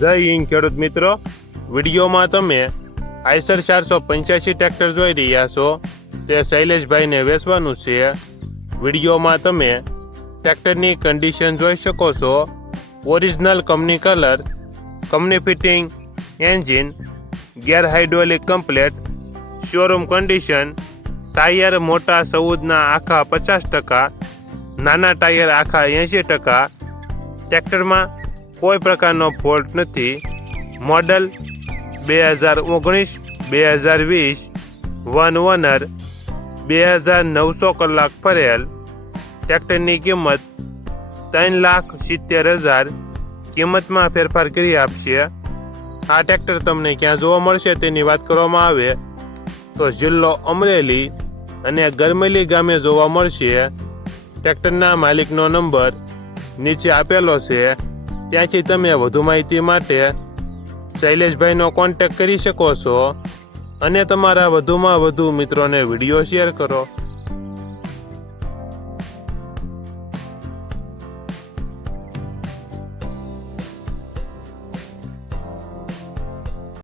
જય હિન્દ ખેડૂત મિત્રો, વિડીયોમાં તમે આઈસર 485 ટ્રેક્ટર જોઈ રહ્યા છો. તે શૈલેષભાઈને વેચવાનું છે. વિડીયોમાં તમે ટ્રેક્ટરની કન્ડિશન જોઈ શકો છો. Original company colour, company fitting engine, gear hydraulic complete, showroom condition, tyre મોટા 14ના આખા 50%, નાના ટાયર આખા 80%. ટ્રેક્ટરમાં કોઈ પ્રકારનો ફોલ્ટ નથી. મોડલ 2019 2020, વન ઓનર, 2900 કલાક ફરેલ. ટ્રેક્ટરની કિંમત 3,70,000. કિંમતમાં ફેરફાર કરી આપશે. આ ટ્રેક્ટર તમને ક્યાં જોવા મળશે તેની વાત કરવામાં આવે તો જિલ્લો અમરેલી અને ગરમેલી ગામે જોવા મળશે. ટ્રેક્ટરના માલિકનો નંબર નીચે આપેલો છે. ત્યાંથી તમે વધુ માહિતી માટે શૈલેષભાઈનો કોન્ટેક્ટ કરી શકો છો અને તમારા વધુમાં વધુ મિત્રોને વિડીયો શેર કરો.